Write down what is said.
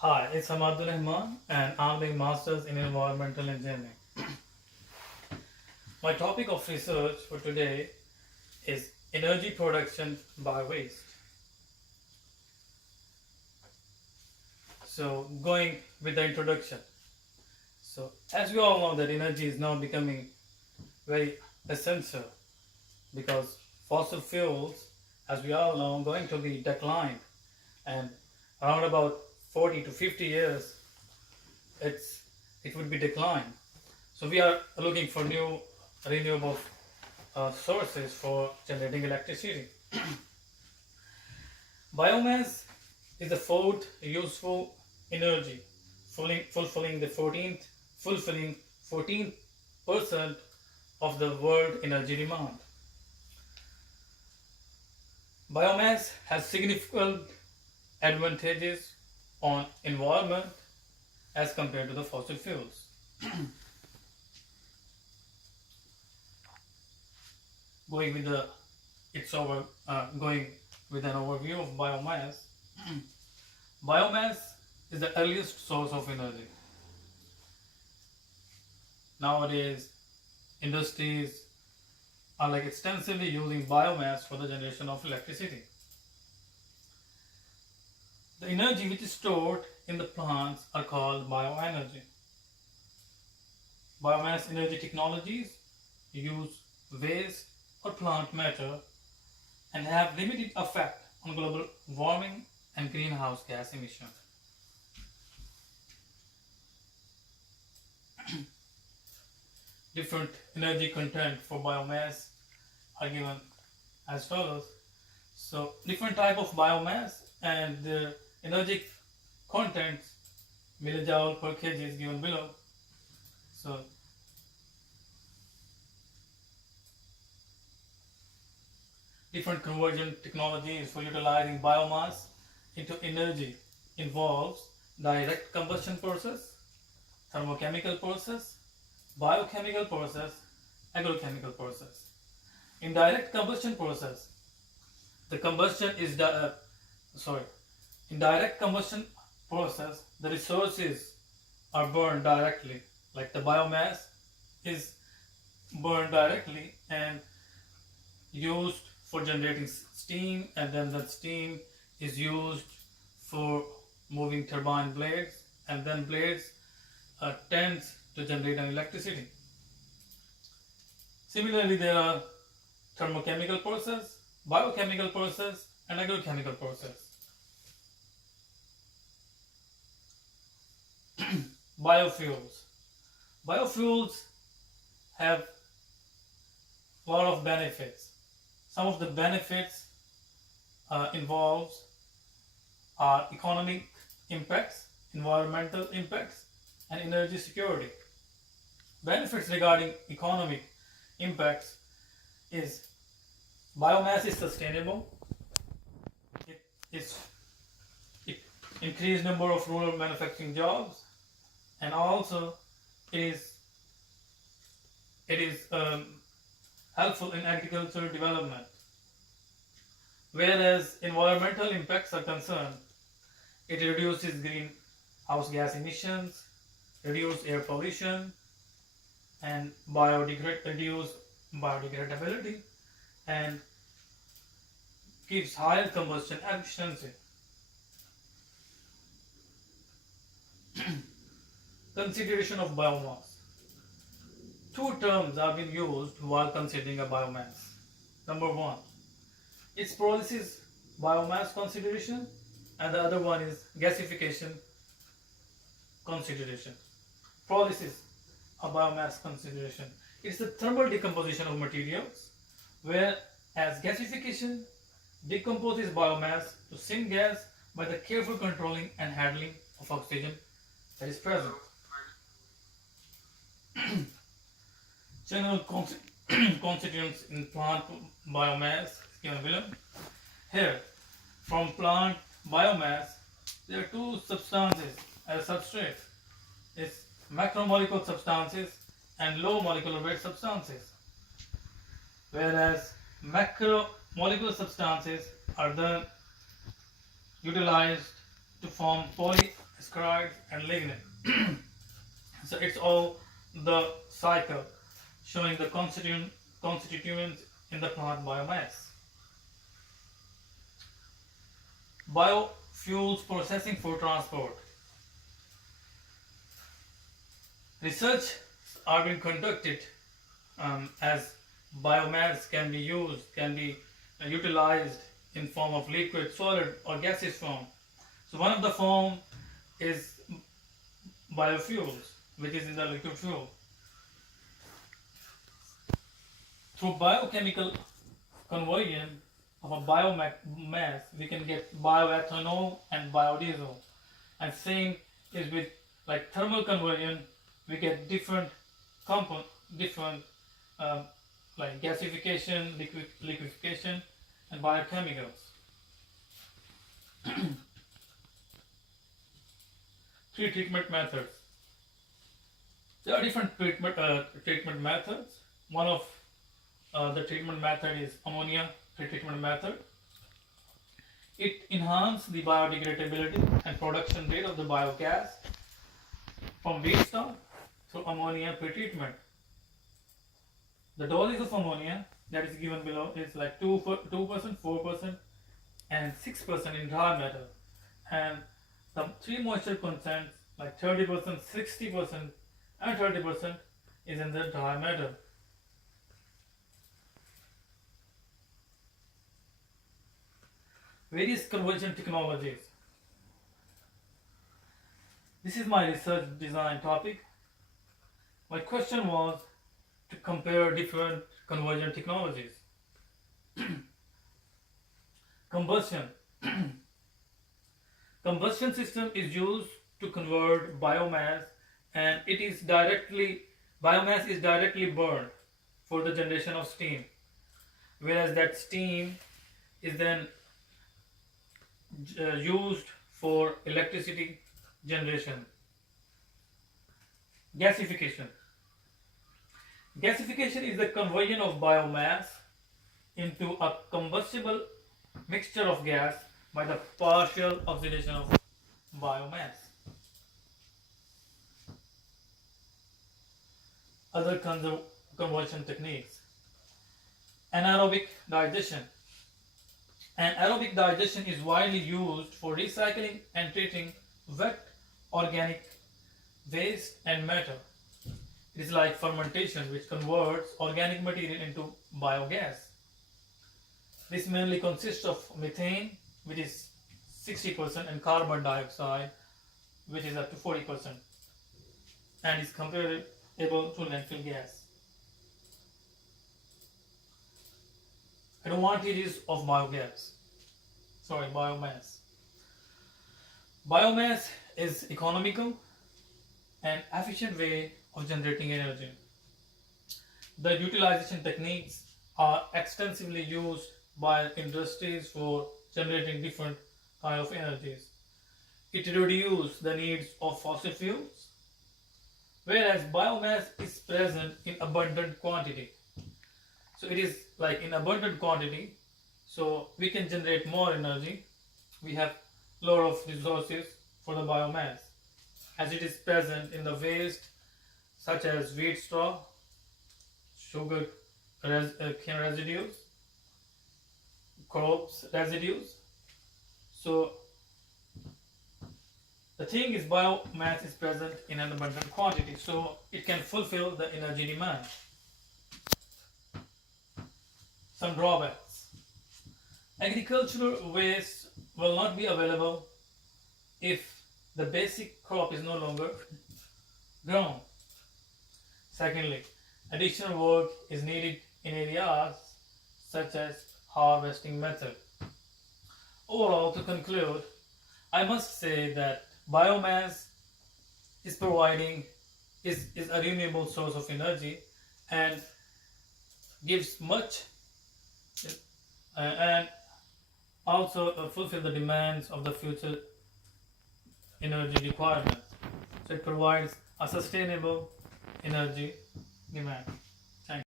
Hi, it's Hamadul Rahman and I'm doing Masters in Environmental Engineering. My topic of research for today is energy production by waste. So, going with the introduction. So, as we all know that energy is now becoming very essential because fossil fuels, as we all know, are going to be declined and around about 40 to 50 years it's it would be declined. So we are looking for new renewable sources for generating electricity. Biomass is the fourth useful energy, fulfilling 14% of the world energy demand. Biomass has significant advantages on environment as compared to the fossil fuels. Going with the it's over going with an overview of biomass. Biomass is the earliest source of energy. Nowadays, industries are like extensively using biomass for the generation of electricity. The energy which is stored in the plants are called bioenergy. Biomass energy technologies use waste or plant matter and have limited effect on global warming and greenhouse gas emissions. Different energy content for biomass are given as follows. So different type of biomass and the energy contents millijoule per kg is given below. So different conversion technologies for utilizing biomass into energy involves direct combustion process, thermochemical process, biochemical process, agrochemical process. In direct combustion process, the combustion is sorry. In direct combustion process, the resources are burned directly, like the biomass is burned directly and used for generating steam, and then that steam is used for moving turbine blades, and then blades tends to generate an electricity. Similarly, there are thermochemical process, biochemical process, and agrochemical process. Biofuels. Biofuels have a lot of benefits. Some of the benefits involves are economic impacts, environmental impacts, and energy security. Benefits regarding economic impacts is biomass is sustainable. It is it increased number of rural manufacturing jobs, and also it is helpful in agricultural development. Whereas environmental impacts are concerned, it reduces greenhouse gas emissions, reduce air pollution, and reduce biodegradability, and gives higher combustion efficiency. Consideration of biomass. Two terms have been used while considering a biomass. Number one, its pyrolysis biomass consideration, and the other one is gasification consideration. Pyrolysis, a biomass consideration. It's the thermal decomposition of materials, whereas gasification decomposes biomass to syngas by the careful controlling and handling of oxygen that is present. General constituents in plant biomass given below. Here, from plant biomass, there are two substances as substrate. It's macromolecular substances and low molecular weight substances. Whereas macromolecular substances are then utilized to form ascarides, and lignin. So it's all the cycle showing the constituents in the plant biomass. Biofuels processing for transport. Research are being conducted as biomass can be used, can be utilized in form of liquid, solid, or gaseous form. So one of the form is biofuels, which is in the liquid fuel. Through biochemical conversion of a biomass, we can get bioethanol and biodiesel. And same is with like thermal conversion, we get different different like gasification, liquefaction, and biochemicals. Three treatment methods. There are different treatment methods. One of the treatment method is ammonia pretreatment method. It enhances the biodegradability and production rate of the biogas from waste through ammonia pretreatment. The dosage of ammonia that is given below is like 2%, 4%, and 6% in dry matter, and the three moisture contents like 30%, 60%, and 30% is in the dry matter. Various conversion technologies. This is my research design topic. My question was to compare different conversion technologies. Combustion. Combustion system is used to convert biomass, and biomass is directly burned for the generation of steam, whereas that steam is then used for electricity generation. Gasification. Gasification is the conversion of biomass into a combustible mixture of gas by the partial oxidation of biomass. Other conversion techniques. Anaerobic digestion. Anaerobic digestion is widely used for recycling and treating wet organic waste and matter. It is like fermentation, which converts organic material into biogas. This mainly consists of methane, which is 60%, and carbon dioxide, which is up to 40%, and is comparable to landfill gas. Advantages of biomass. Biomass is economical and efficient way of generating energy. The utilization techniques are extensively used by industries for generating different kind of energies. It reduces the needs of fossil fuels, whereas biomass is present in abundant quantity. So it is like in abundant quantity, so we can generate more energy. We have lot of resources for the biomass, as it is present in the waste such as wheat straw, sugar cane residues, crops residues. So the thing is, biomass is present in an abundant quantity, so it can fulfill the energy demand. Some drawbacks. Agricultural waste will not be available if the basic crop is no longer grown. Secondly, additional work is needed in areas such as harvesting method. Overall, to conclude, I must say that biomass is a renewable source of energy and gives much and also fulfill the demands of the future energy requirements. So it provides a sustainable energy demand.